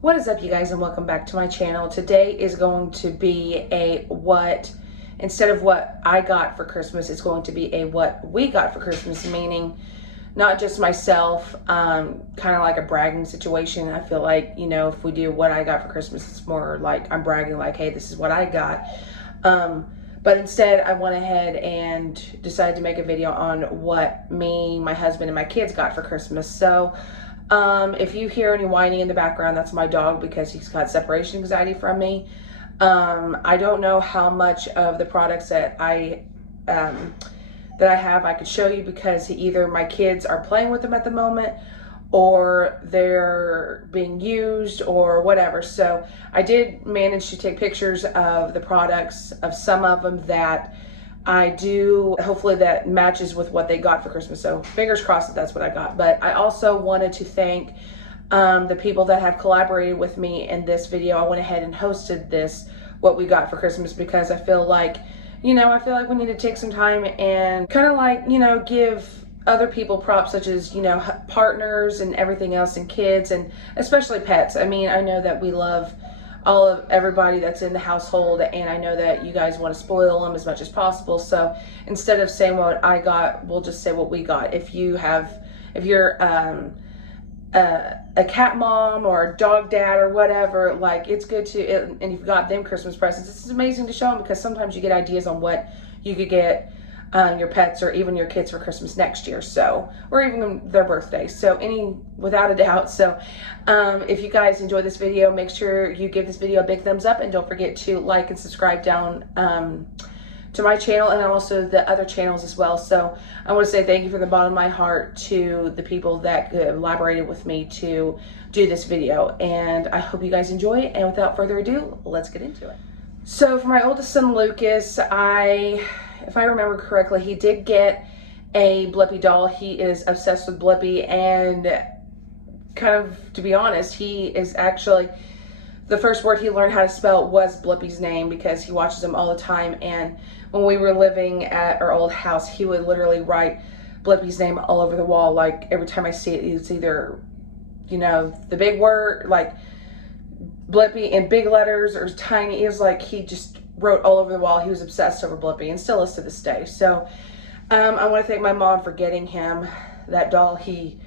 What is up, you guys, and welcome back to my channel. Today is going to be instead of what I got for Christmas, it's going to be a what we got for Christmas, meaning not just myself, kind of like a bragging situation. I feel like, if we do what I got for Christmas, it's more like I'm bragging like, hey, this is what I got. But instead, I went ahead and decided to make a video on what me, my husband, and my kids got for Christmas. So if you hear any whining in the background, that's my dog because he's got separation anxiety from me. I don't know how much of the products that I have I could show you because either my kids are playing with them at the moment or they're being used or whatever. So I did manage to take pictures of the products, of some of them that I do. Hopefully that matches with what they got for Christmas. So fingers crossed that that's what I got. But I also wanted to thank the people that have collaborated with me in this video. I went ahead and hosted this, what we got for Christmas, because I feel like, we need to take some time and kind of like, give other people props, such as, partners and everything else, and kids, and especially pets. I mean, I know that we love everybody that's in the household, and I know that you guys want to spoil them as much as possible. So instead of saying what I got, we'll just say what we got. If you're a cat mom or a dog dad or whatever, like, it's good to, and you've got them Christmas presents, it's amazing to show them, because sometimes you get ideas on what you could get your pets or even your kids for Christmas next year, so, or even their birthday. So without a doubt. So if you guys enjoy this video, make sure you give this video a big thumbs up, and don't forget to like and subscribe down to my channel and also the other channels as well. So I want to say thank you from the bottom of my heart to the people that collaborated with me to do this video, and I hope you guys enjoy it. And without further ado, let's get into it. So for my oldest son, Lucas, if I remember correctly, he did get a Blippi doll. He is obsessed with Blippi, and kind of, to be honest, he is actually, the first word he learned how to spell was Blippi's name, because he watches them all the time. And when we were living at our old house, he would literally write Blippi's name all over the wall. Like, every time I see it, it's either, the big word, like Blippi in big letters, or tiny. It was like he just wrote all over the wall. He was obsessed over Blippi, and still is to this day. So I want to thank my mom for getting him that doll. If he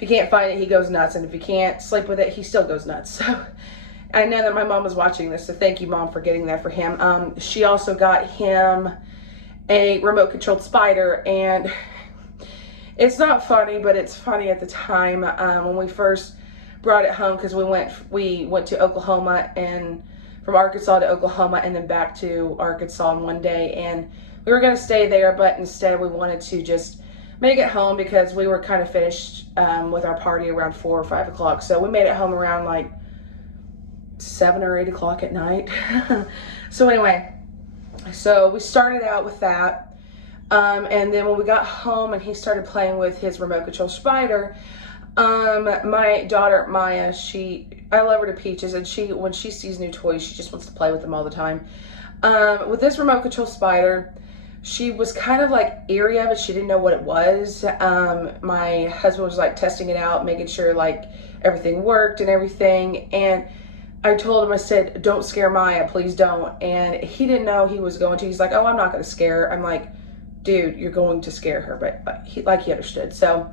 can't find it, he goes nuts, and if he can't sleep with it, he still goes nuts. So I know that my mom was watching this, so thank you, Mom, for getting that for him. She also got him a remote-controlled spider, and it's not funny, but it's funny at the time. When we first brought it home, because we went to Oklahoma, and from Arkansas to Oklahoma and then back to Arkansas in one day, and we were going to stay there, but instead we wanted to just make it home because we were kind of finished with our party around 4 or 5 o'clock. So we made it home around like 7 or 8 o'clock at night. So anyway, so we started out with that, and then when we got home and he started playing with his remote control spider, my daughter Maya, I love her to peaches, and when she sees new toys, she just wants to play with them all the time. With this remote control spider, she was kind of like eerie of it. She didn't know what it was. My husband was like testing it out, making sure like everything worked and everything. And I told him, I said, don't scare Maya, please don't. And he didn't know he was going to. He's like, oh, I'm not going to scare her. I'm like, dude, you're going to scare her. But he understood. So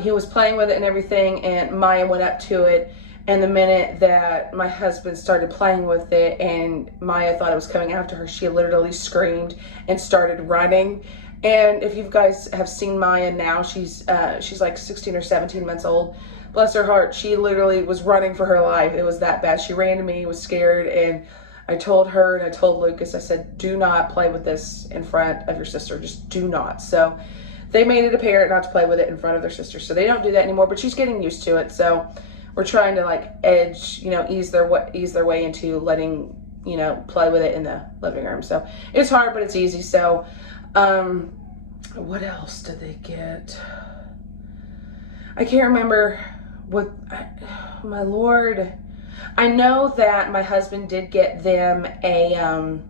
he was playing with it and everything, and Maya went up to it. And the minute that my husband started playing with it and Maya thought it was coming after her, she literally screamed and started running. And if you guys have seen Maya now, she's like 16 or 17 months old. Bless her heart, she literally was running for her life. It was that bad. She ran to me, was scared, and I told her and I told Lucas, I said, do not play with this in front of your sister. Just do not. So they made it apparent not to play with it in front of their sister. So they don't do that anymore, but she's getting used to it. So we're trying to like ease their way into letting, play with it in the living room. So it's hard, but it's easy. So what else did they get? I can't remember what, my Lord. I know that my husband did get them a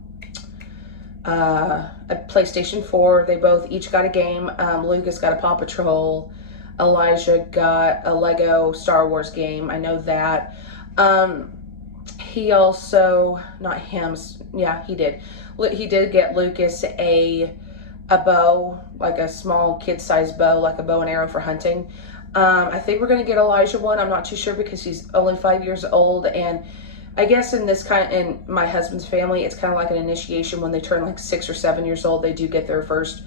PlayStation 4. They both each got a game. Lucas got a Paw Patrol. Elijah got a Lego Star Wars game. I know that. He also, not him, yeah, he did. He did get Lucas a bow, like a small kid-sized bow, like a bow and arrow for hunting. I think we're gonna get Elijah one. I'm not too sure because he's only 5 years old, and I guess in my husband's family, it's kind of like an initiation. When they turn like 6 or 7 years old, they do get their first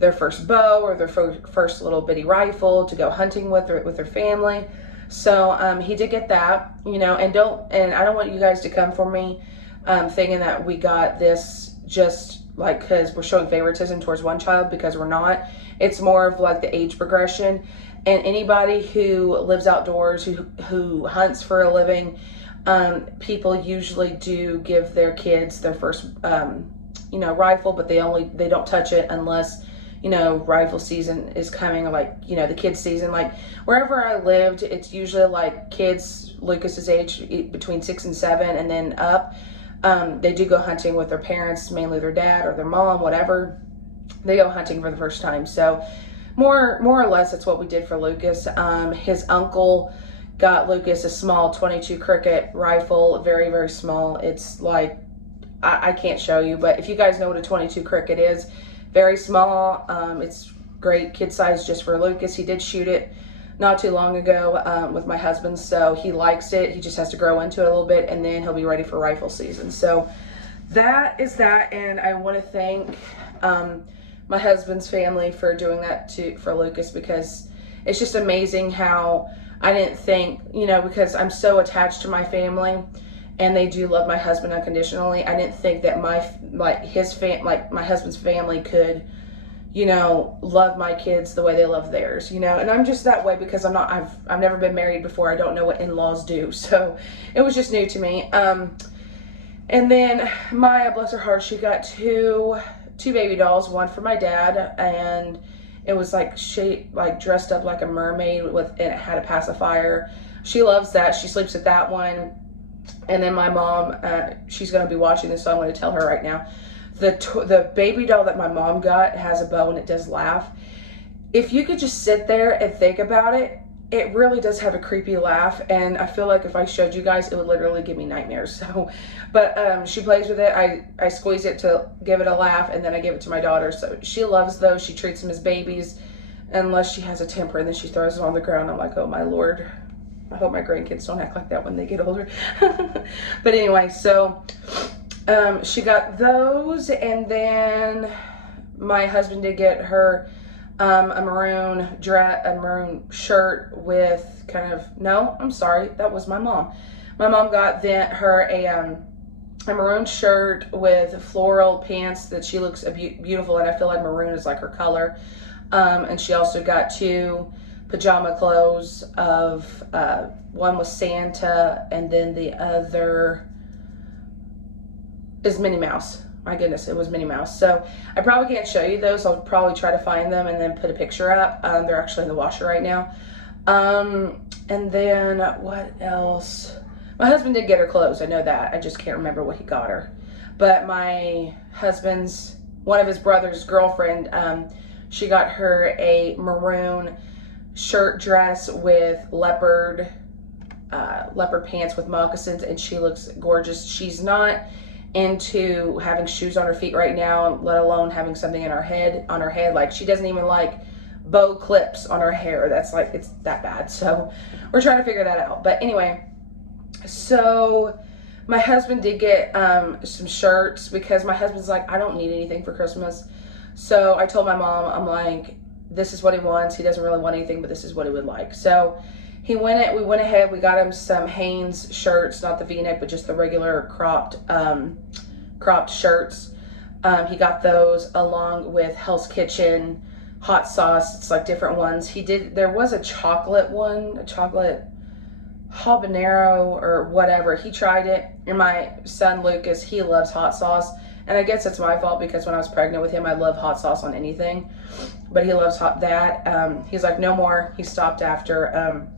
bow or their first little bitty rifle to go hunting with their family. So he did get that, you know, and I don't want you guys to come for me thinking that we got this just like because we're showing favoritism towards one child, because we're not. It's more of like the age progression, and anybody who lives outdoors, who hunts for a living, people usually do give their kids their first you know, rifle, but they don't touch it unless, you know, rifle season is coming, or like, you know, the kids season. Like wherever I lived, it's usually like kids Lucas's age between 6 and 7 and then up. They do go hunting with their parents, mainly their dad or their mom, whatever. They go hunting for the first time. So more or less that's what we did for Lucas. His uncle got Lucas a small 22 Cricket rifle, very, very small. It's like, I can't show you, but if you guys know what a 22 Cricket is, very small. It's great kid size just for Lucas. He did shoot it not too long ago with my husband, so he likes it. He just has to grow into it a little bit, and then he'll be ready for rifle season. So that is that, and I want to thank my husband's family for doing that for Lucas, because it's just amazing how I didn't think, you know, because I'm so attached to my family and they do love my husband unconditionally. I didn't think that my husband's family could, you know, love my kids the way they love theirs, you know. And I'm just that way because I've never been married before. I don't know what in-laws do, so it was just new to me. And then Maya, bless her heart, she got two baby dolls, one for my dad, and it was like dressed up like a mermaid and it had a pacifier. She loves that. She sleeps with that one. And then my mom, she's going to be watching this, so I'm going to tell her right now. The baby doll that my mom got has a bow and it does laugh. If you could just sit there and think about it, it really does have a creepy laugh, and I feel like if I showed you guys, it would literally give me nightmares. So, but she plays with it. I squeeze it to give it a laugh, and then I give it to my daughter. So she loves those. She treats them as babies, unless she has a temper, and then she throws them on the ground. I'm like, oh my Lord. I hope my grandkids don't act like that when they get older. But anyway, so she got those, and then my husband did get her a maroon shirt with that was my mom. My mom got her a maroon shirt with floral pants that she looks beautiful, and I feel like maroon is like her color. And she also got 2 pajama clothes of one was Santa, and then the other is Minnie Mouse. My goodness, it was Minnie Mouse. So I probably can't show you those. I'll probably try to find them and then put a picture up. They're actually in the washer right now. And then what else? My husband did get her clothes. I know that. I just can't remember what he got her. But my husband's, one of his brother's girlfriend, she got her a maroon shirt dress with leopard pants with moccasins, and she looks gorgeous. She's not into having shoes on her feet right now, let alone having something on her head. Like, she doesn't even like bow clips on her hair. That's like, it's that bad. So we're trying to figure that out. But anyway, so my husband did get some shirts, because my husband's like, I don't need anything for Christmas. So I told my mom, I'm like, this is what he wants. He doesn't really want anything, but this is what he would like. So we went ahead, we got him some Hanes shirts, not the V-neck, but just the regular cropped shirts. He got those along with Hell's Kitchen hot sauce. It's like different ones. There was a chocolate one, a chocolate habanero or whatever. He tried it, and my son Lucas, he loves hot sauce. And I guess it's my fault, because when I was pregnant with him, I love hot sauce on anything. But he loves that. He's like, no more. He stopped after,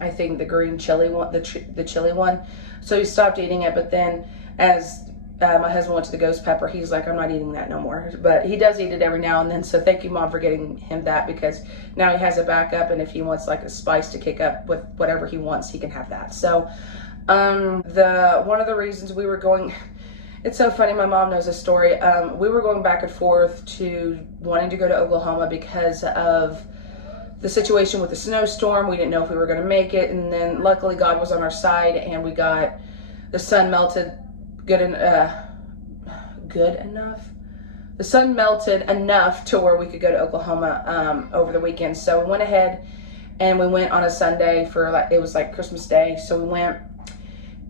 I think, the green chili one, the chili one. So he stopped eating it. But then as my husband went to the ghost pepper, he's like, I'm not eating that no more. But he does eat it every now and then. So thank you, Mom, for getting him that, because now he has a backup. And if he wants like a spice to kick up with whatever he wants, he can have that. So One of the reasons we were going, it's so funny, my mom knows this story. We were going back and forth to wanting to go to Oklahoma because of the situation with the snowstorm. We didn't know if we were going to make it, and then luckily God was on our side, and we got the sun melted good enough. The sun melted enough to where we could go to Oklahoma over the weekend. So we went ahead and we went on a Sunday for it was like Christmas Day. So we went,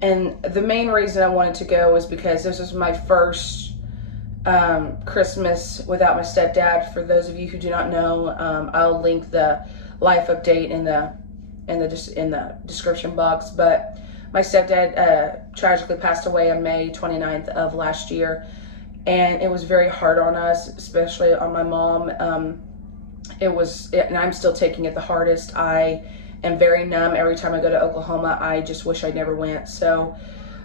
and the main reason I wanted to go was because this was my first Christmas without my stepdad. For those of you who do not know, I'll link the life update in the description box. But my stepdad tragically passed away on May 29th of last year, and it was very hard on us, especially on my mom. And I'm still taking it the hardest. I am very numb every time I go to Oklahoma. I just wish I never went. So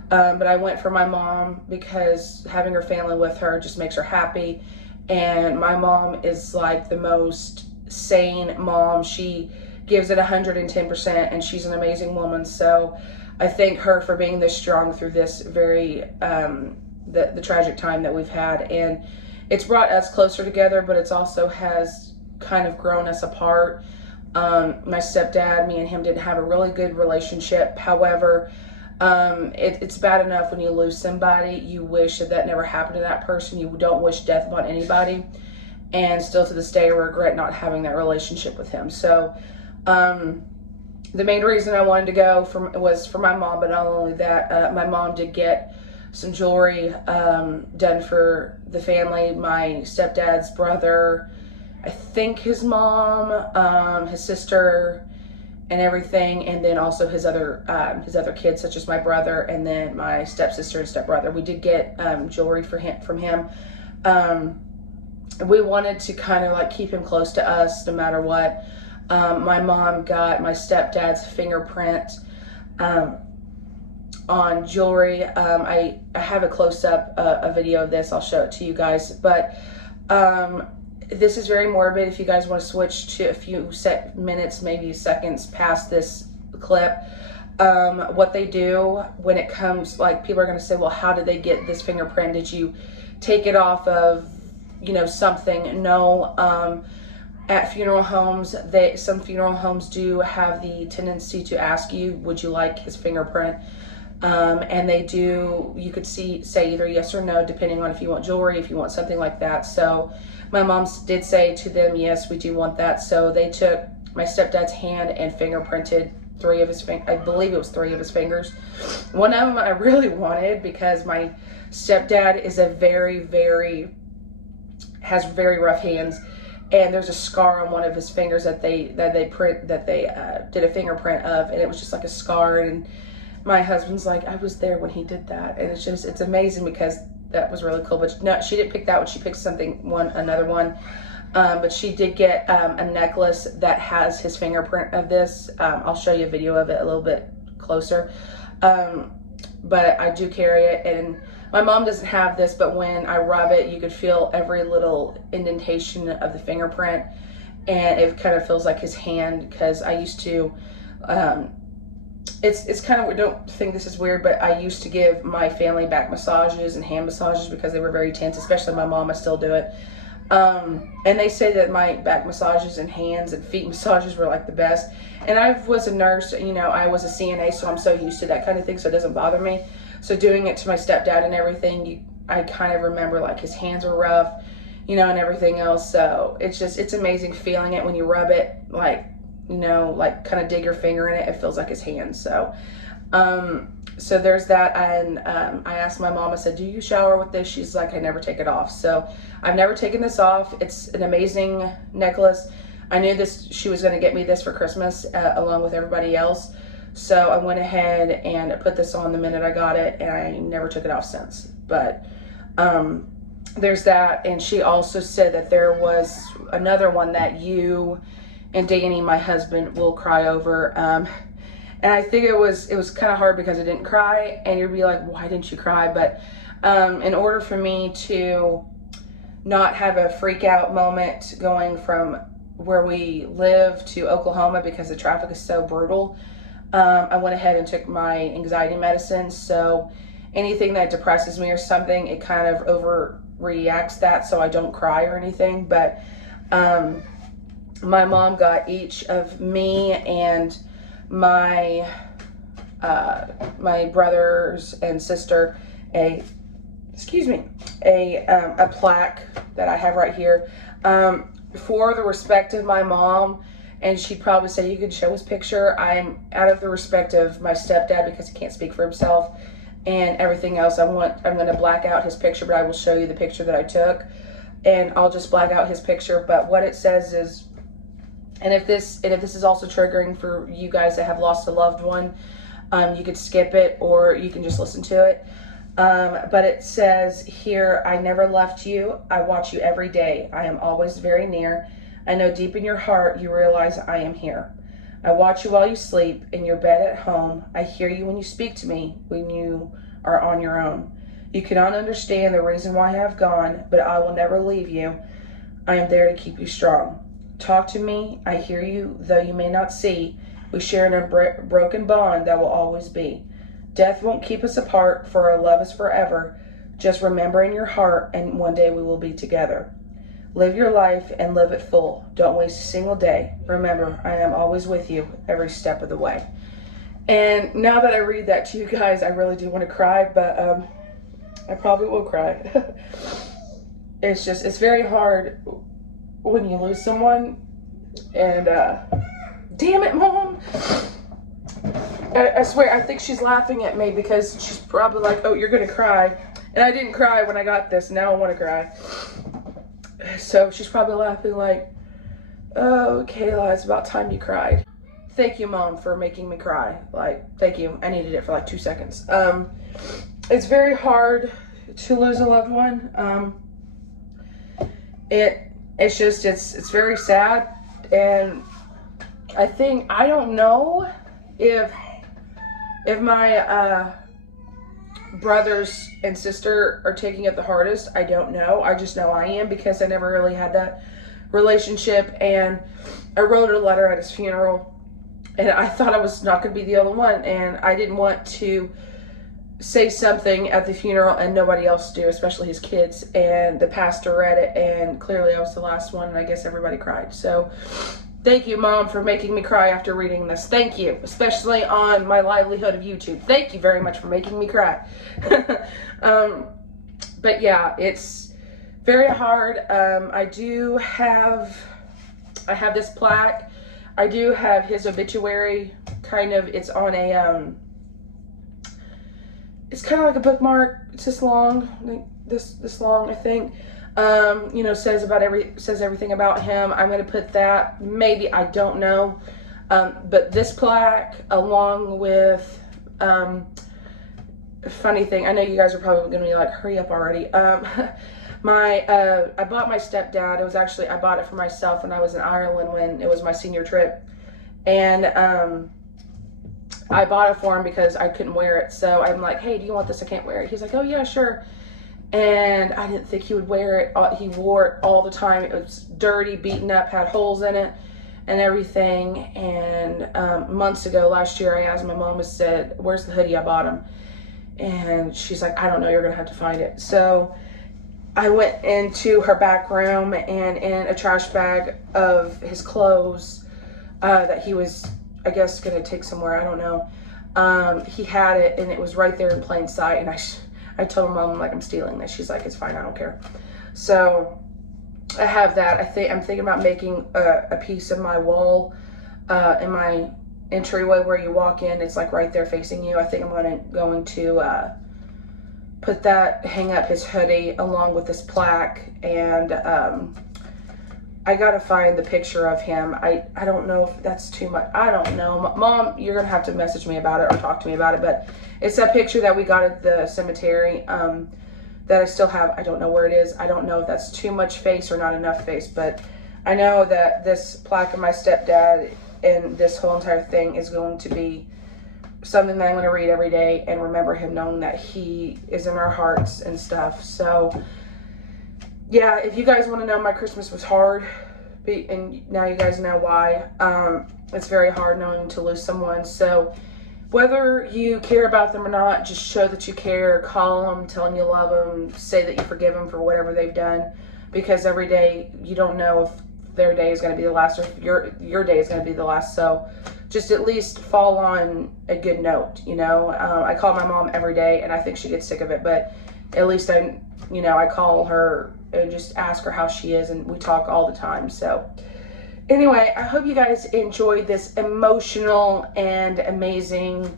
but I went for my mom because having her family with her just makes her happy. And my mom is like the most sane mom. She gives it 110%, and she's an amazing woman. So I thank her for being this strong through this very, the tragic time that we've had. And it's brought us closer together, but it's also has kind of grown us apart. My stepdad, me and him didn't have a really good relationship. However, it's bad enough when you lose somebody. You wish that never happened to that person. You don't wish death upon anybody. And still to this day, I regret not having that relationship with him. So the main reason I wanted to go was for my mom, but not only that, my mom did get some jewelry done for the family. My stepdad's brother, I think his mom, his sister, and everything, and then also his other kids, such as my brother and then my stepsister and stepbrother. We did get jewelry from him. We wanted to kind of like keep him close to us no matter what. My mom got my stepdad's fingerprint on jewelry. I have a close-up a video of this. I'll show it to you guys, but this is very morbid. If you guys want to switch to a few minutes, maybe seconds past this clip, what they do when it comes, like, people are going to say, well, how did they get this fingerprint? Did you take it off of, something? No. At funeral homes, some funeral homes do have the tendency to ask you, would you like his fingerprint? And they do, you could say either yes or no, depending on if you want jewelry, if you want something like that. So my mom did say to them, yes, we do want that. So they took my stepdad's hand and fingerprinted I believe it was 3 of his fingers. One of them I really wanted because my stepdad is has very rough hands. And there's a scar on one of his fingers that they did a fingerprint of, and it was just like a scar. And my husband's like, I was there when he did that, and it's amazing because that was really cool. But no, she didn't pick that one. She picked another one. But she did get a necklace that has his fingerprint of this. I'll show you a video of it a little bit closer. But I do carry it, and my mom doesn't have this, but when I rub it, you could feel every little indentation of the fingerprint, and it kind of feels like his hand, because I used to, it's kind of, don't think this is weird, but I used to give my family back massages and hand massages because they were very tense, especially my mom. I still do it. And they say that my back massages and hands and feet massages were like the best. And I was a nurse, I was a CNA, so I'm so used to that kind of thing, so it doesn't bother me. So doing it to my stepdad and everything, I kind of remember like his hands were rough, and everything else. So it's amazing feeling it when you rub it, like, like kind of dig your finger in it. It feels like his hands. So, so there's that. And I asked my mom, I said, do you shower with this? She's like, I never take it off. So I've never taken this off. It's an amazing necklace. I knew she was going to get me this for Christmas along with everybody else. So I went ahead and put this on the minute I got it, and I never took it off since. But there's that. And she also said that there was another one that you and Danny, my husband, will cry over. And I think it was kind of hard because I didn't cry, and you'd be like, why didn't you cry? But in order for me to not have a freak out moment going from where we live to Oklahoma, because the traffic is so brutal, I went ahead and took my anxiety medicine. So anything that depresses me or something, it kind of overreacts that, so I don't cry or anything. But my mom got each of me and my my brothers and sister a plaque that I have right here for the respect of my mom. And she'd probably say, you could show his picture. I'm out of the respect of my stepdad because he can't speak for himself and everything else. I'm going to black out his picture, but I will show you the picture that I took, and I'll just black out his picture. But what it says is, and if this is also triggering for you guys that have lost a loved one, you could skip it or you can just listen to it. But it says here, I never left you. I watch you every day. I am always very near. I know deep in your heart you realize I am here. I watch you while you sleep in your bed at home. I hear you when you speak to me when you are on your own. You cannot understand the reason why I have gone, but I will never leave you. I am there to keep you strong. Talk to me. I hear you, though you may not see. We share an unbroken bond that will always be. Death won't keep us apart, for our love is forever. Just remember in your heart, and one day we will be together. Live your life and live it full. Don't waste a single day. Remember, I am always with you every step of the way. And now that I read that to you guys, I really do want to cry, but I probably will cry. It's very hard when you lose someone. And damn it, Mom. I swear, I think she's laughing at me because she's probably like, oh, you're going to cry. And I didn't cry when I got this. Now I want to cry. So she's probably laughing like, oh, Kayla, it's about time you cried. Thank you, Mom, for making me cry. Like, thank you. I needed it for like 2 seconds. It's very hard to lose a loved one. It's very sad. And I don't know if my brothers and sister are taking it the hardest. I don't know. I just know I am, because I never really had that relationship. And I wrote a letter at his funeral, and I thought I was not going to be the only one, and I didn't want to say something at the funeral and nobody else do, especially his kids. And the pastor read it, and clearly I was the last one, and I guess everybody cried. So thank you, Mom, for making me cry after reading this. Thank you, especially on my livelihood of YouTube. Thank you very much for making me cry. But yeah, it's very hard. I have this plaque. I do have his obituary. Kind of, it's on a it's kind of like a bookmark. It's this long, like this long, I think. Says everything about him. I'm going to put that, maybe, I don't know. But this plaque, along with, funny thing, I know you guys are probably going to be like, hurry up already. I bought my stepdad, I bought it for myself when I was in Ireland when it was my senior trip. And, I bought it for him because I couldn't wear it. So I'm like, hey, do you want this? I can't wear it. He's like, oh yeah, sure. And I didn't think he would wear it. He wore it all the time. It was dirty, beaten up, had holes in it and everything. And months ago, last year, I asked my mom, I said, where's the hoodie I bought him? And she's like, I don't know, you're going to have to find it. So I went into her back room, and in a trash bag of his clothes that he was, I guess, going to take somewhere, I don't know. He had it, and it was right there in plain sight. And I told Mom, like, I'm stealing this. She's like, it's fine, I don't care. So I have that. I'm thinking about making a piece of my wall in my entryway where you walk in. It's like right there facing you. I think I'm going to put that, hang up his hoodie along with this plaque. And I gotta find the picture of him. I don't know if that's too much. I don't know. Mom, you're gonna have to message me about it or talk to me about it. But it's that picture that we got at the cemetery that I still have. I don't know where it is. I don't know if that's too much face or not enough face. But I know that this plaque of my stepdad and this whole entire thing is going to be something that I'm going to read every day and remember him, knowing that he is in our hearts and stuff. So yeah, if you guys want to know, my Christmas was hard, and now you guys know why. It's very hard knowing to lose someone. So whether you care about them or not, just show that you care. Call them, tell them you love them, say that you forgive them for whatever they've done, because every day you don't know if their day is going to be the last or if your day is going to be the last. So just at least fall on a good note, you know. I call my mom every day, and I think she gets sick of it, but at least I call her and just ask her how she is, and we talk all the time. So anyway, I hope you guys enjoyed this emotional and amazing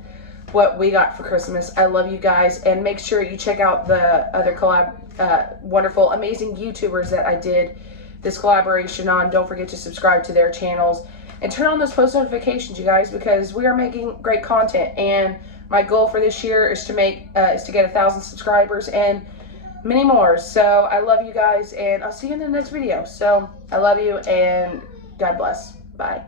what we got for Christmas. I love you guys, and make sure you check out the other wonderful, amazing YouTubers that I did this collaboration on. Don't forget to subscribe to their channels and turn on those post notifications, you guys, because we are making great content, and my goal for this year is to get 1,000 subscribers and many more. So I love you guys, and I'll see you in the next video. So I love you, and God bless. Bye.